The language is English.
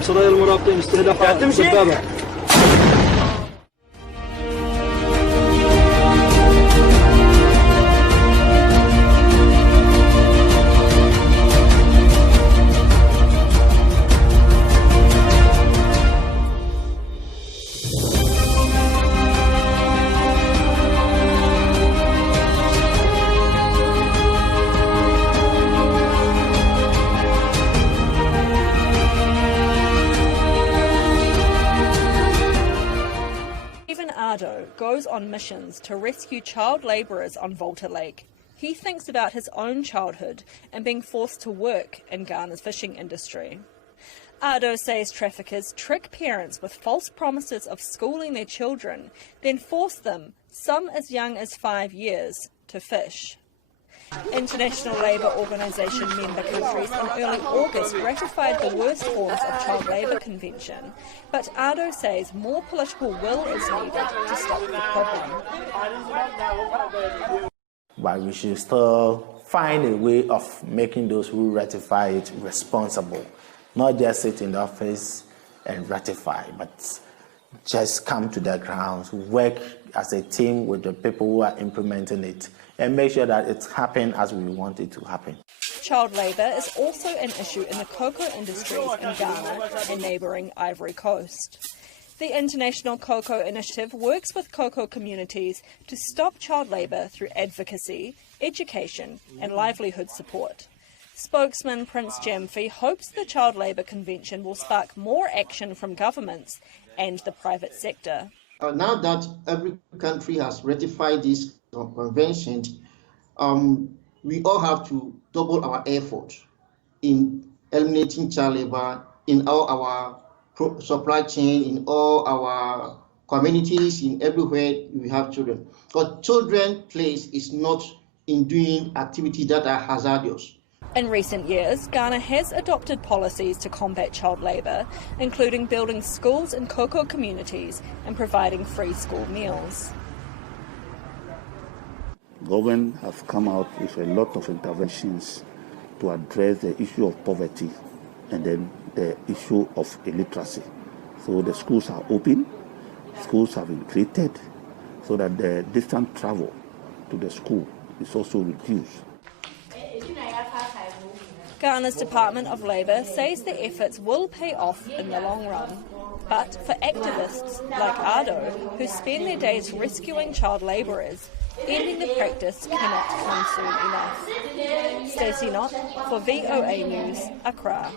نعم سرايا المرابطين استهداف الدبابة. Goes on missions to rescue child labourers on Volta Lake. He thinks about his own childhood and being forced to work in Ghana's fishing industry. Ado says traffickers trick parents with false promises of schooling their children, then force them, some as young as 5 years, to fish. International Labour Organization member countries in early August ratified the worst forms of child labour convention, but Ado says more political will is needed to stop the problem. But we should still find a way of making those who ratify it responsible, not just sit in the office and ratify, but just come to the ground, work as a team with the people who are implementing it, and make sure that it happens as we want it to happen. Child labour is also an issue in the cocoa industries in Ghana and neighbouring Ivory Coast. The International Cocoa Initiative works with cocoa communities to stop child labour through advocacy, education and livelihood support. Spokesman Prince Jamfi hopes the Child Labour Convention will spark more action from governments and the private sector. Now that every country has ratified this convention, we all have to double our effort in eliminating child labor in all our supply chain, in all our communities, in everywhere we have children. But children's place is not in doing activities that are hazardous. In recent years, Ghana has adopted policies to combat child labour, including building schools in cocoa communities and providing free school meals. Government has come out with a lot of interventions to address the issue of poverty and then the issue of illiteracy. So the schools are open, schools have been created so that the distance travel to the school is also reduced. Ghana's Department of Labour says the efforts will pay off in the long run. But for activists like Ado, who spend their days rescuing child labourers, ending the practice cannot come soon enough. Stacey Knott for VOA News, Accra.